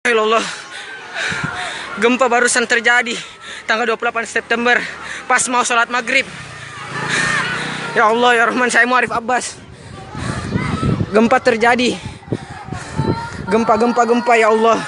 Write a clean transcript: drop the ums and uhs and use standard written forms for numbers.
Ya Allah, gempa barusan terjadi tanggal 28 September pas mau sholat maghrib. Ya Allah, ya Rahman, saya Muarif Abbas. Gempa terjadi. Gempa ya Allah.